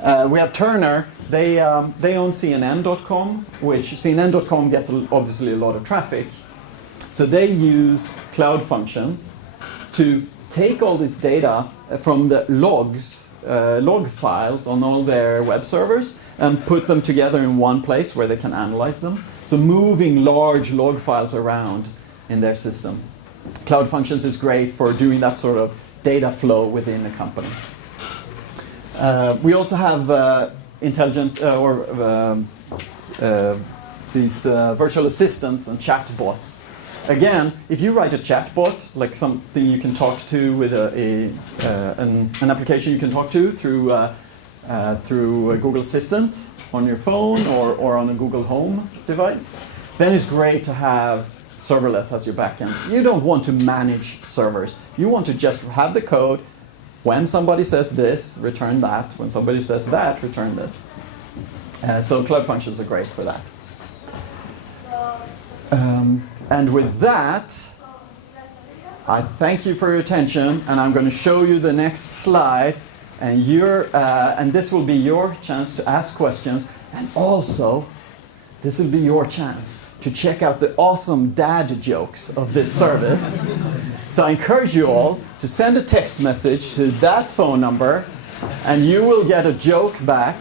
We have Turner. They own CNN.com, which CNN.com gets obviously a lot of traffic. So they use Cloud Functions to take all this data from the logs, log files on all their web servers and put them together in one place where they can analyze them. So moving large log files around in their system. Cloud Functions is great for doing that sort of data flow within a company. We also have intelligent these virtual assistants and chatbots. Again, if you write a chatbot, like something you can talk to with an application you can talk to through a Google Assistant on your phone or on a Google Home device, then it's great to have serverless as your backend. You don't want to manage servers. You want to just have the code. When somebody says this, return that. When somebody says that, return this. So Cloud Functions are great for that. And with that, I thank you for your attention, and I'm going to show you the next slide. And this will be your chance to ask questions, and also this will be your chance to check out the awesome dad jokes of this service. So I encourage you all to send a text message to that phone number, and you will get a joke back.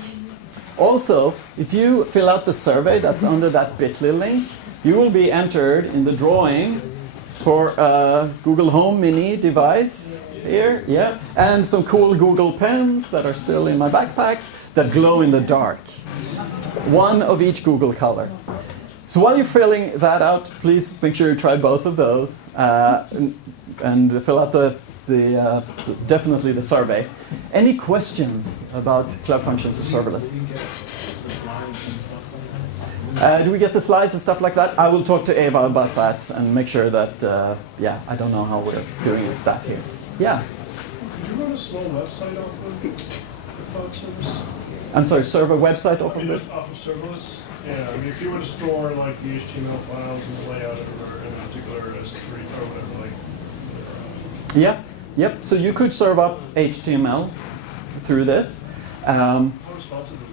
Also, if you fill out the survey that's under that bit.ly link, you will be entered in the drawing for a Google Home Mini device here, yeah, and some cool Google pens that are still in my backpack that glow in the dark. One of each Google color. So while you're filling that out, please make sure you try both of those and fill out definitely the survey. Any questions about Cloud Functions or serverless? Do we get the slides and stuff like that? I will talk to Eva about that and make sure that, yeah, I don't know how we're doing that here. Yeah? Could you run a small website off of the cloud service? I'm sorry, serve a website off of this? Off of serverless? Yeah, I mean, if you were to store like the HTML files and the layout in a particular S3 or whatever, like. Yeah, yep. So you could serve up HTML through this. How responsive would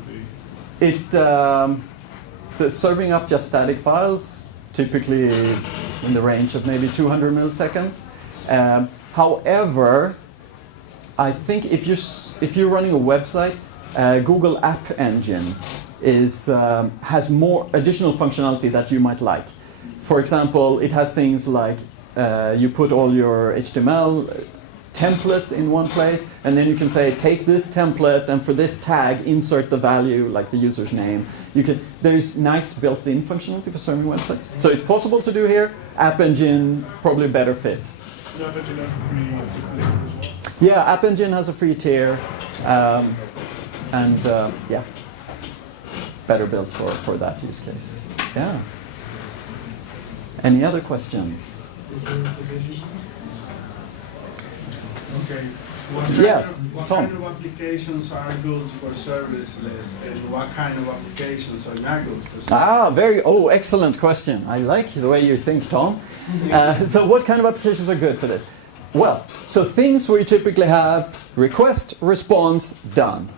it be? So serving up just static files, typically in the range of maybe 200 milliseconds. However, I think if you're running a website, Google App Engine has more additional functionality that you might like. For example, it has things like you put all your HTML templates in one place, and then you can say, take this template, and for this tag, insert the value, like the user's name. There's nice built-in functionality for serving websites. So it's possible to do here. App Engine, probably better fit. App Engine has a free tier as well? Yeah, App Engine has a free tier. Yeah, better built for that use case. Yeah. Any other questions? Okay. Yes, what Tom. kind of applications are good for serverless, and what kind of applications are not good for serverless? Excellent question. I like the way you think, Tom. So what kind of applications are good for this? Well, so things where you typically have request, response, done.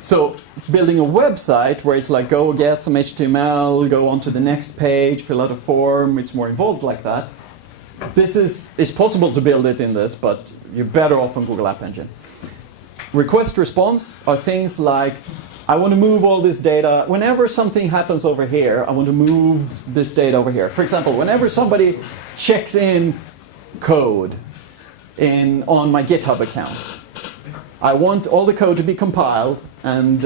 So building a website where it's like go get some HTML, go on to the next page, fill out a form, it's more involved like that. It's possible to build it in this, but you're better off on Google App Engine. Request response are things like, I want to move all this data. Whenever something happens over here, I want to move this data over here. For example, whenever somebody checks in code on my GitHub account, I want all the code to be compiled and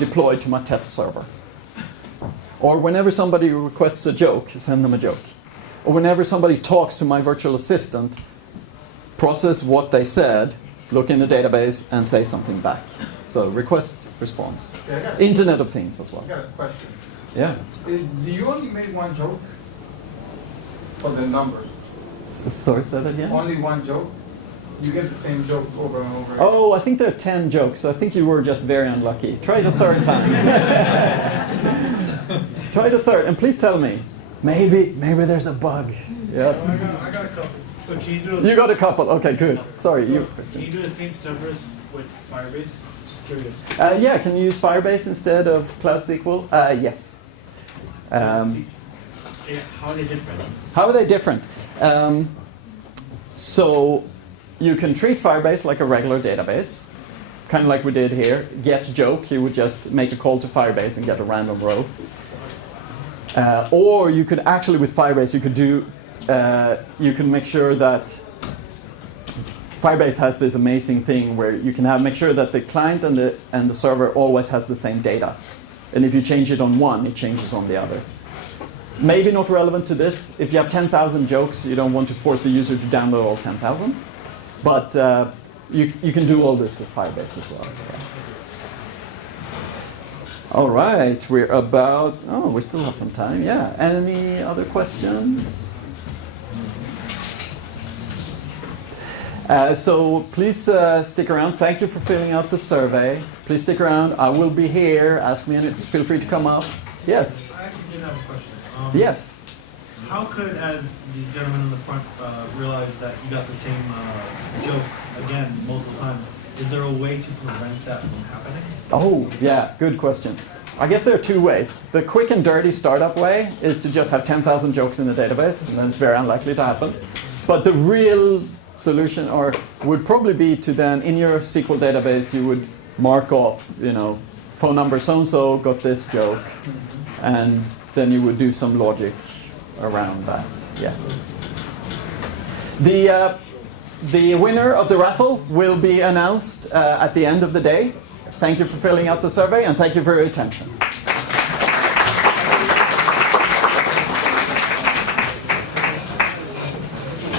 deployed to my test server. Or whenever somebody requests a joke, send them a joke. Or whenever somebody talks to my virtual assistant, process what they said, look in the database, and say something back. So request, response. Yeah, Internet of Things as well. I got a question. Yeah. Do you only make one joke for the numbers? Sorry, say that again? Only one joke? You get the same joke over and over again? Oh, I think there are 10 jokes, so I think you were just very unlucky. Try the third time. Try the third, and please tell me. Maybe there's a bug. Yes. I got a couple. So can you do You got a couple. Okay, good. Sorry, so you. Can you do the same servers with Firebase? Just Just curious. Yeah, can you use Firebase instead of Cloud SQL? Yes. How are they different? How are they different? So you can treat Firebase like a regular database, kind of like we did here. Get joke, you would just make a call to Firebase and get a random row. Or you could actually, with Firebase, you could do, you can make sure that Firebase has this amazing thing where you can make sure that the client and the server always has the same data. And if you change it on one, it changes on the other. Maybe not relevant to this. If you have 10,000 jokes, you don't want to force the user to download all 10,000. But you can do all this with Firebase as well. Yeah. All right, we're about, oh, we still have some time. Yeah, any other questions? So please stick around. Thank you for filling out the survey. Please stick around. I will be here. Ask me anything. Feel free to come up. Yes? I actually did have a question. Yes? How could, as the gentleman in the front realized that you got the same joke again multiple times, is there a way to prevent that from happening? Oh, yeah, good question. I guess there are two ways. The quick and dirty startup way is to just have 10,000 jokes in a database, and then it's very unlikely to happen. But the real solution would probably be to then, in your SQL database, you would mark off, phone number so-and-so got this joke, and then you would do some logic around that. Yeah. The winner of the raffle will be announced at the end of the day. Thank you for filling out the survey, and thank you for your attention.